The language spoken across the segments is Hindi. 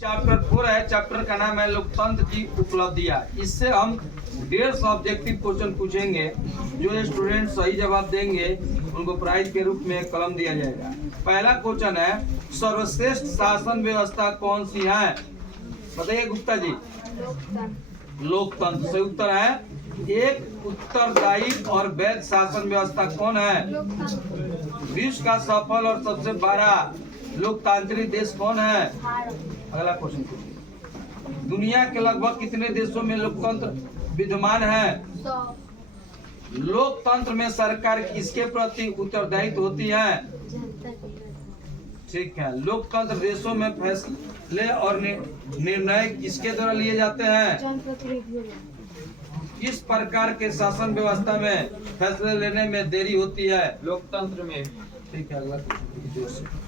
चैप्टर 4 है। चैप्टर का नाम है लोकतंत्र की उपलब्धियां। इससे हम 150 ऑब्जेक्टिव क्वेश्चन पूछेंगे। जो स्टूडेंट सही जवाब देंगे उनको प्राइज के रूप में कलम दिया जाएगा। पहला क्वेश्चन है, सर्वश्रेष्ठ शासन व्यवस्था कौन सी है? बताइए गुप्ता जी। लोकतंत्र। सही उत्तर है। एक उत्तरदायी और वैध शासन व्यवस्था कौन है? विश्व का सफल और सबसे बड़ा लोकतांत्रिक देश कौन है? अगला क्वेश्चन पूछिए। दुनिया के लगभग कितने देशों में लोकतंत्र विद्यमान है? लोकतंत्र में सरकार किसके प्रति उत्तरदायित्व होती है? ठीक है। लोकतंत्र देशों में फैसले और निर्णय किसके द्वारा लिए जाते हैं? किस प्रकार के शासन व्यवस्था में फैसले लेने में देरी होती है? लोकतंत्र में। ठीक है। अगला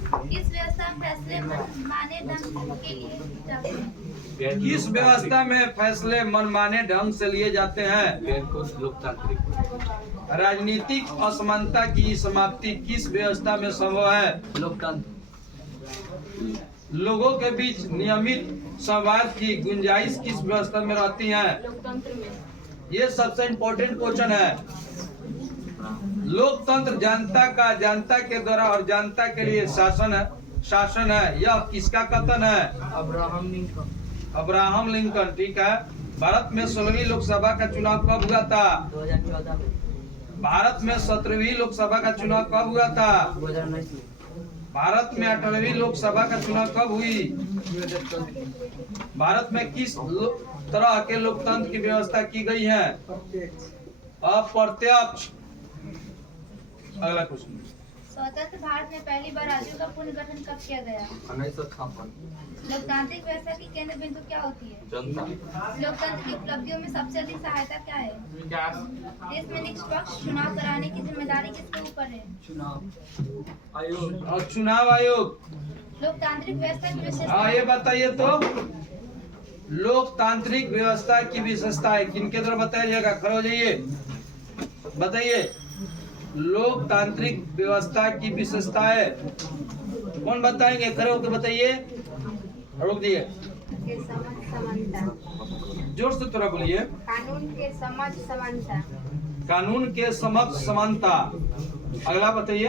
किस व्यवस्था में फैसले मनमाने ढंग के लिए जाते हैं? किस व्यवस्था में फैसले मनमाने ढंग से लिए जाते हैं? लोकतांत्रिक। राजनीतिक असमानता की समाप्ति किस व्यवस्था में संभव है? लोकतंत्र। लोगों के बीच नियमित संवाद की गुंजाइश किस व्यवस्था में रहती है? लोकतंत्र में। ये सबसे इम्पोर्टेंट क्वेश्चन है। लोकतंत्र जनता के द्वारा और जनता के लिए शासन है। यह किसका कथन है? Abraham Lincoln. ठीक है। भारत में 16वीं लोकसभा का चुनाव कब हुआ था? 2014 में। भारत में 17वीं लोकसभा का चुनाव कब हुआ था? 2019 में। भारत में 18वीं लोकसभा का चुनाव कब हुई? भारत में किस तरह के लोकतंत्र की व्यवस्था की गई है? अप्रत्यक्ष। अगला क्वेश्चन। स्वतंत्र भारत में पहली बार राज्यों का पुनर्गठन कब किया गया? 1956। लोकतांत्रिक व्यवस्था की केंद्र बिंदु क्या होती है? जनता। लोकतंत्र की उपलब्धियों में सबसे अधिक सहायता क्या है? देश में निष्पक्ष चुनाव कराने की जिम्मेदारी किसके ऊपर है? चुनाव आयोग। और चुनाव आयोग। लोकतांत्रिक व्यवस्था की विशेषता। हाँ, ये बताइए तो लोकतांत्रिक व्यवस्था की विशेषता है किनके द्वारा बताया जाएगा? खड़े हो जाइए, बताइए। लोकतांत्रिक व्यवस्था की विशेषता है कौन बताएंगे? खड़े होकर बताइए। रोक दिए। जोर से थोड़ा बोलिए। कानून के समझ समानता। कानून के समक्ष समानता। अगला बताइए।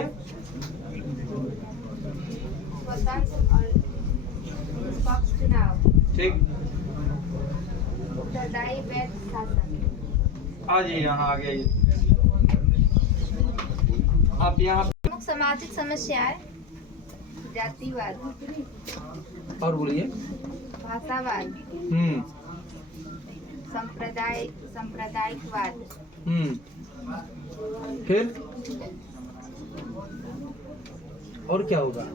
स्वतंत्र और निष्पक्ष चुनाव। ठीक। उत्तरदायी वैध शासन। आ जाइए, यहाँ आ गया। आप यहाँ प्रमुख सामाजिक समस्याएं जातिवाद, और बोलिए। भाषावाद, सांप्रदायिकवाद। फिर और क्या होगा?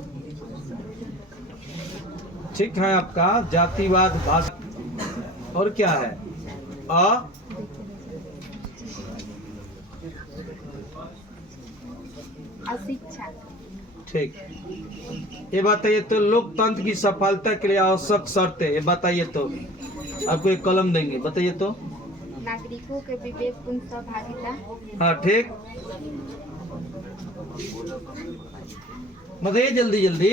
ठीक है आपका जातिवाद, भाषा, और क्या है? अशिक्षा। ठीक। ये बताइए तो लोकतंत्र की सफलता के लिए आवश्यक शर्तें ये बताइए तो। आपको एक कलम देंगे, बताइए तो। नागरिकों के विवेकपूर्ण सहभागिता। हाँ, ठीक। बताइए जल्दी जल्दी,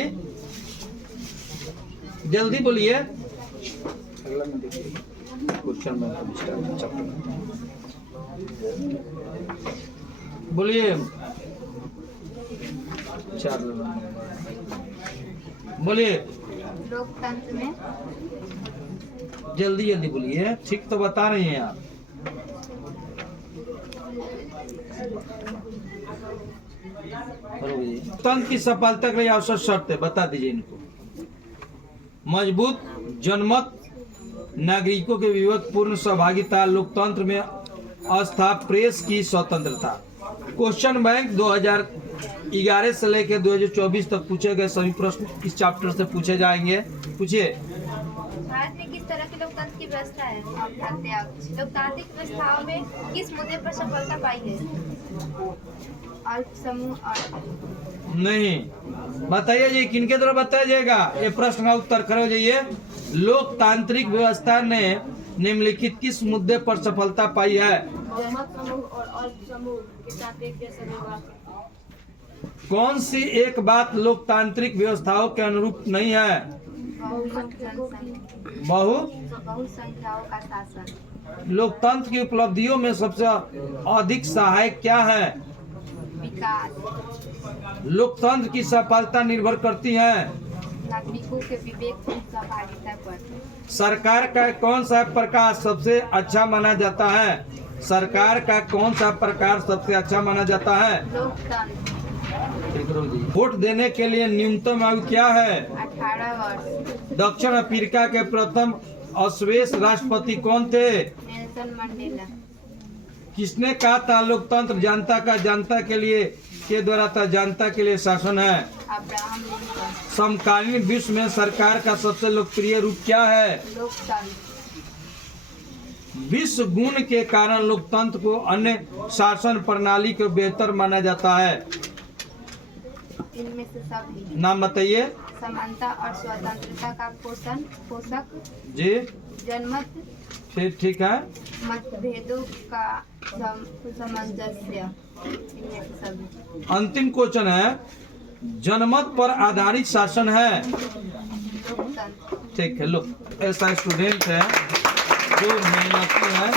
जल्दी बोलिए। अगला में देखिए क्वेश्चन में बोलिए। 4 बोलिए। लोकतंत्र में जल्दी जल्दी बोलिए। ठीक तो बता रहे हैं आप। लोकतंत्र की सफलता के लिए आवश्यक शर्तें बता दीजिए इनको। मजबूत जनमत, नागरिकों के विवेकपूर्ण सहभागिता, लोकतंत्र में आस्था, प्रेस की स्वतंत्रता। क्वेश्चन बैंक 2011 से लेकर 2024 तक पूछे गए सभी प्रश्न इस चैप्टर से पूछे जाएंगे। पूछिए। भारत में किस तरह की लोकतंत्र की व्यवस्था है? लोकतांत्रिक व्यवस्थाओं में किस मुद्दे पर सफलता पाई है? अल्प समूह और नहीं, बताइए जी किनके द्वारा बताया जाएगा? ये प्रश्न का उत्तर खड़े हो जाइए। लोकतांत्रिक व्यवस्था ने निम्नलिखित किस मुद्दे पर सफलता पाई है? बहुमत समूह और अल्प समूह के साथ एक जैसा व्यवहार। कौन सी एक बात लोकतांत्रिक व्यवस्थाओं के अनुरूप नहीं है? बहुसंख्याओं का शासन। लोकतंत्र की उपलब्धियों में सबसे अधिक सहायक क्या है? विकास। लोकतंत्र की सफलता निर्भर करती है नागरिकों के विवेकपूर्ण सहभागिता पर। सरकार का कौन सा प्रकार सबसे अच्छा माना जाता है? सरकार का कौन सा प्रकार सबसे अच्छा माना जाता है? लोकतंत्र। वोट देने के लिए न्यूनतम आयु क्या है? 18 वर्ष। दक्षिण अफ्रीका के प्रथम अश्वेत राष्ट्रपति कौन थे? Nelson Mandela. किसने कहा था लोकतंत्र जनता के लिए के द्वारा था, जनता के लिए शासन है? Abraham Lincoln. समकालीन विश्व में सरकार का सबसे लोकप्रिय रूप क्या है? लोकतंत्र। विश्व गुण के कारण लोकतंत्र को अन्य शासन प्रणाली को बेहतर माना जाता है। इनमें से सभी। नाम बताइए। समानता और स्वतंत्रता का पोषक। जी जनमत। ठीक है। मतभेदों का सामंजस्य। इनमें से सभी। अंतिम क्वेश्चन है, जनमत पर आधारित शासन है? लोकतंत्र। ठीक है। लो, ऐसा स्टूडेंट है जो मेहनती है।